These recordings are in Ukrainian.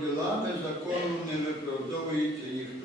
ділами закону не виправдовується їх.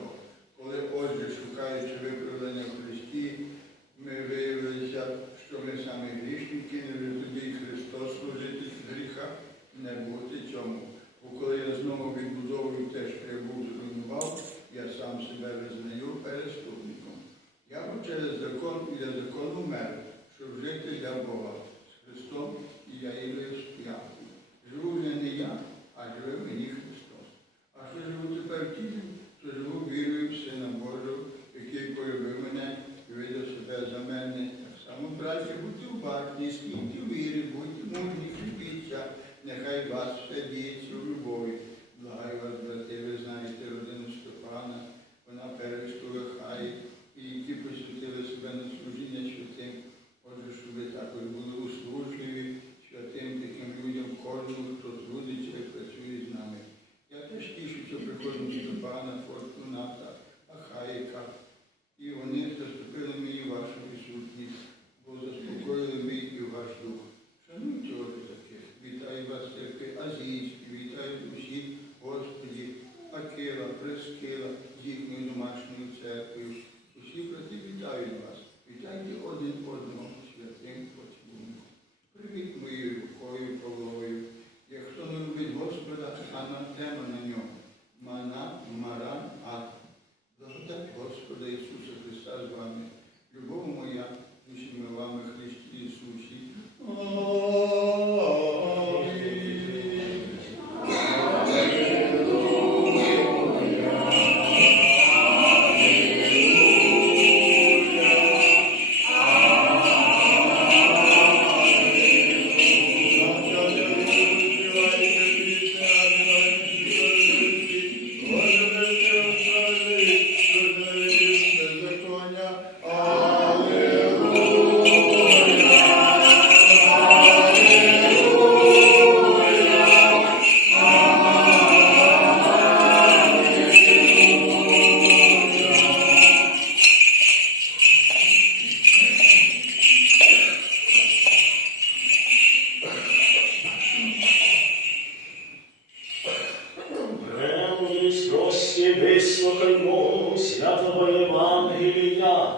Весь вот Богу святого Євангелія.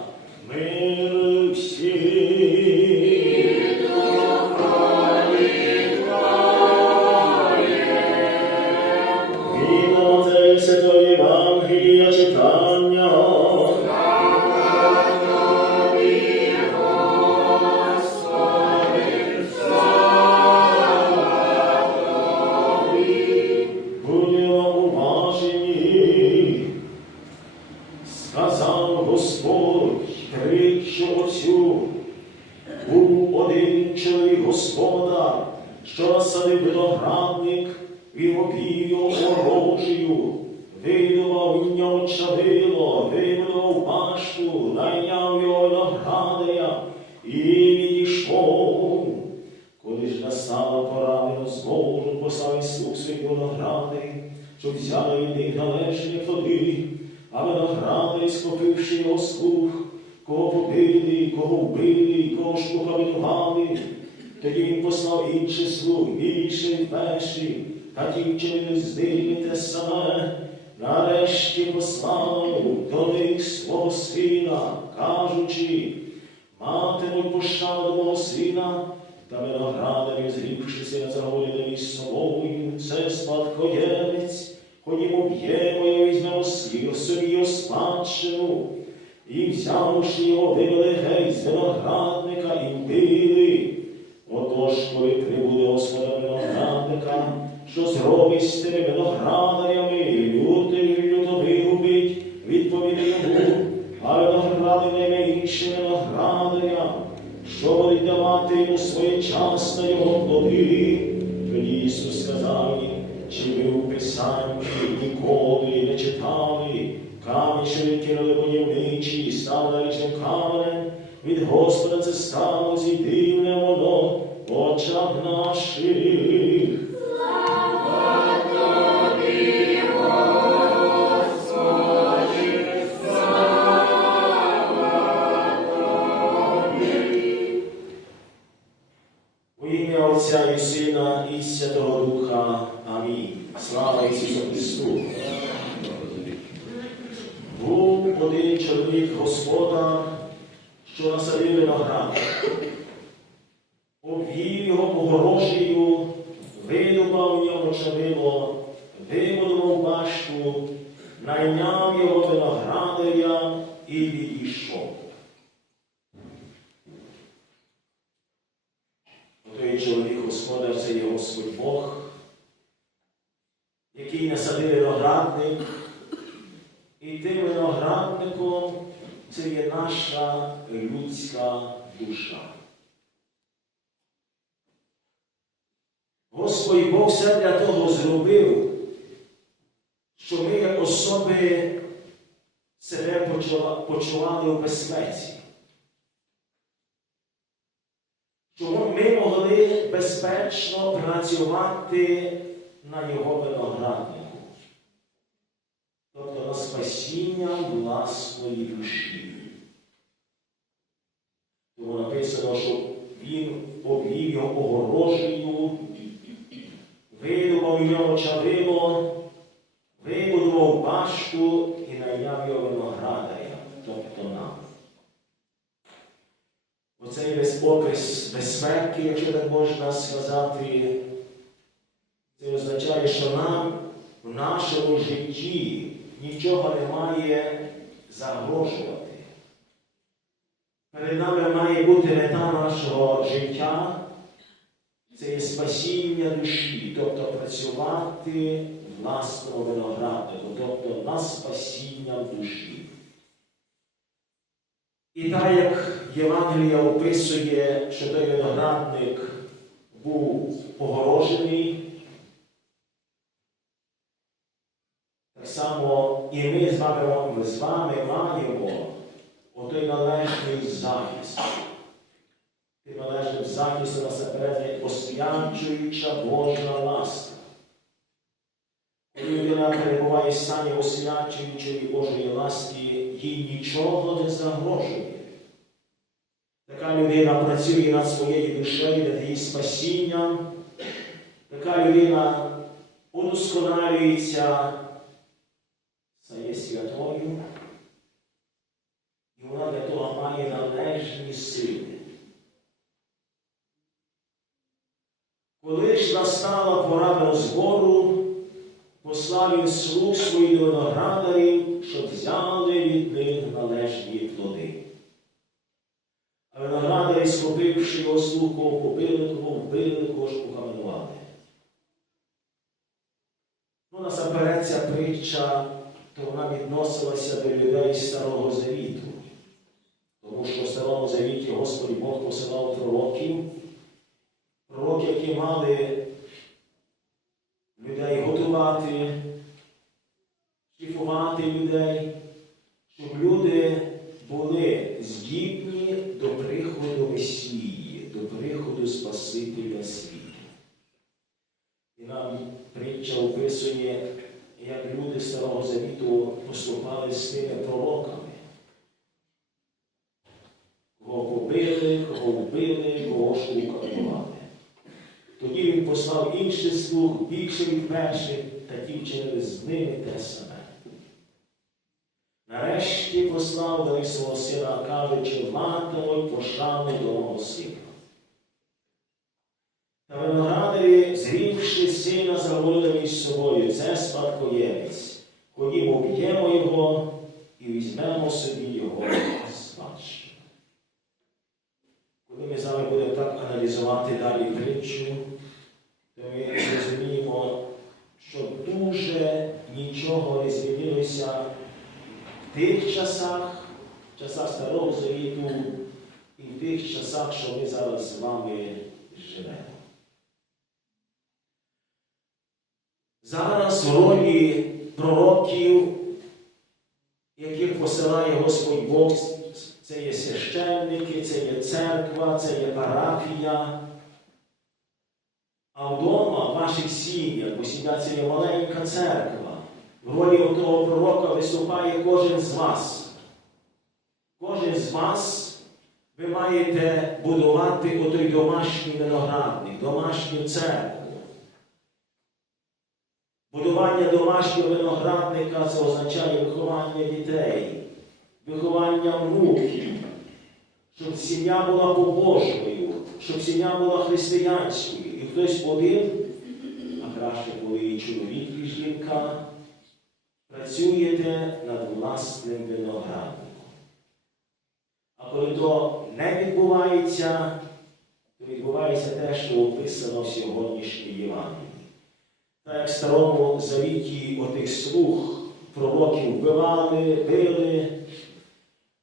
Ми Отца Ісуси виногради, що взяли від них належні плоди, а виногради, схопивши його слух, кого побили, кого вбили, кого ж шпухавинували. Тоді він послав інших слуг, більше і перші, та ті чи не ними те саме. Нарешті послав до них свого сина, кажучи, матимуть пощаду мого сина та виноградарі, зрівшися, заговорили між собою, це спадкоємець, ходімо б'ємо і візьмемо слів собі спадщину, і взявши його, вивели геть з виноградника і вбили. Отож, коли прибуде господа виноградника, що зробить з тими виноградарями, лютий, лютовий губить, відповіли йому, а виногради не іншими дати йому своєчасно його плоди. Тоді Ісус сказав їм, чи ви у Писанні ніколи не читали, камінь, що відкинули будівничі, став нарічним каменем, від Господа це стало зі дивне воно в очах наших. ім'я Отця і Сина, і Святого Духа. Амінь. Слава Ісусу Христу! Був один чоловік Господа, що насадив виноград. Обвів його погорошею, видобав нього чавило, вибудував башту, найняв його виноградаря і відійшов. Той чоловік господар це є Господь Бог, який насадив виноградник, і тим виноградником це є наша людська душа. Господь Бог все для того зробив, що ми як особи себе почували у безпеці. Щоб ми могли безпечно працювати на його винограднику, тобто на спасіння власної душі. Тому написано, що він обвів його огорожею, видумав його чавило, вибудував башту і найняв його виноградаря, тобто нам. Оцей весь опис безпеки, якщо так можна сказати, це означає, що нам в нашому житті нічого не має загрожувати. Перед нами має бути мета нашого життя, це є спасіння душі, тобто працювати власному винограднику, тобто на спасіння в душі. І так як Євангелія описує, що той виноградник був огорожений, так само і ми з вами, ми з вами маємо отой належний захист. Тим належним захистом насамперед освячуюча Божа ласка. Коли людина перебуває в стані освячуючої Божої ласки, їй нічого не загрожує. Така людина працює над своєю душею, над її спасінням. Така людина удосконалюється, стає святою. І вона для того має належні сили. Коли ж настала пора розбору, послав він слуг своїх виноградарів, щоб взяли від них належні плоди. А виноградарі, схопивши його слуху, побили того, вбили того ж покаменували. Ну, насамперед ця притча, то вона відносилася до людей Старого Завіту. Тому що в Старому Завіті Господь Бог посилав пророків, пророки, які мали людей шліфувати людей, щоб люди були здібні до приходу Месії, до приходу Спасителя світу. І нам притча описує, як люди Старого Завіту поступали з тими пророками. Кого побили, кого вбили, кого ж укатували. Тоді він послав інших слуг, більше від перших, та ті вчинили з ними те саме. Нарешті послав них свого сина, кажучи, матимуть пошану до мого сина. Та виноградарі, зрівши сина, заговорили між собою, це спадкоємець. Ходімо, б'ємо його і візьмемо собі його спадщину. Коли ми з вами будемо так аналізувати далі притчу, то ми зрозуміємо, що дуже нічого не змінилося в тих часах, в часах Старого Завіту і в тих часах, що ми зараз з вами живемо. Зараз в ролі пророків, яких посилає Господь Бог, це є священники, це є церква, це є парафія. А ваших сім'ях, бо сім'я це є маленька церква, в ролі того пророка виступає кожен з вас. Кожен з вас ви маєте будувати отой домашній виноградник, домашню церкву. Будування домашнього виноградника це означає виховання дітей, виховання внуків, щоб сім'я була побожною, щоб сім'я була християнською. І хтось один, краще, коли чоловік, і жінка, працюєте над власним виноградником. А коли то не відбувається, то відбувається те, що описано в сьогоднішній Євангелії. Так як в старому завіті отих слуг пророків вбивали, били,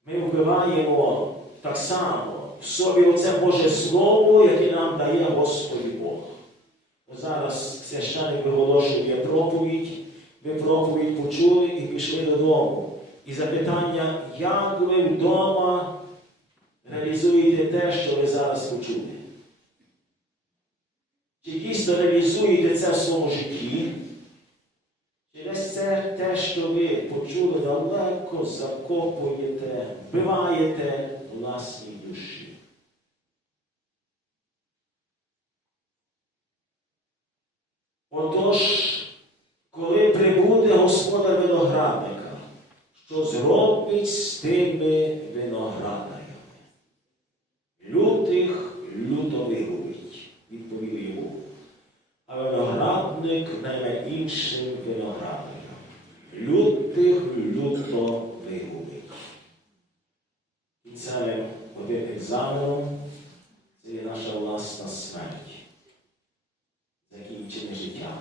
ми вбиваємо так само в собі оце Боже Слово, яке нам дає Господь Зараз священник виголошує проповідь, ви проповідь почули і пішли додому. І запитання, як ви вдома реалізуєте те, що ви зараз почули? Чи дійсно реалізуєте це в своєму житті? Чи десь це те, що ви почули, далеко закопуєте, вбиваєте в власній душі? Отож, коли прибуде господар виноградника, що зробить з тими виноградарями? Лютих люто вигубить, відповів йому. А виноградник найме іншим виноградарям. Лютих люто вигубить. Це один екзаменом, це є наша власна смерть. Закінчене життя.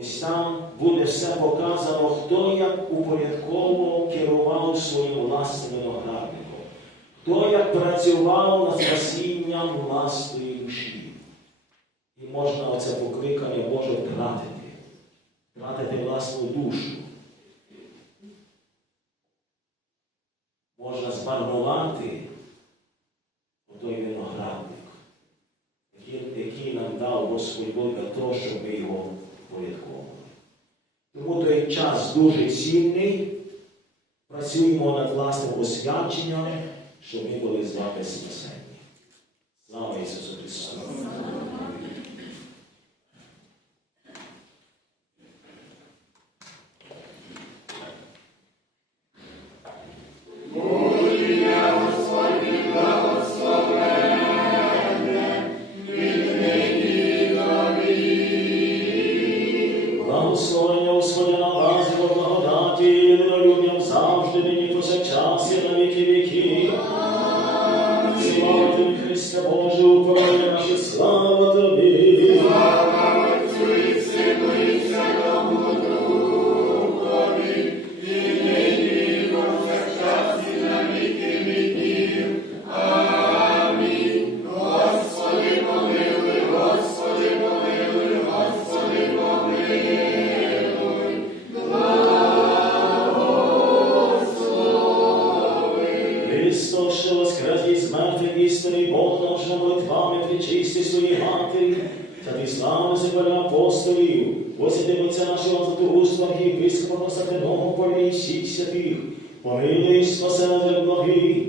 Ось там буде все показано, хто як упорядково керував своїм власним виноградником, хто як працював над спасінням власної душі. І можна оце покликання Боже втратити, втратити власну душу. Можна змарнувати отой виноградник, який, який нам дав Господь Бог для того, щоб ми його порядковували. Тому той час дуже цінний. Працюємо над власним освяченням, щоб ми були з вами спасені. Слава Ісусу Христу! Що воскрес із мертвих істини, Бог наш молитвами причисти свої матері, та ти слави земля апостолів, посіди Отця нашого Златоуства, єпископа Константиного полі всіх святих, помилуй спасе благий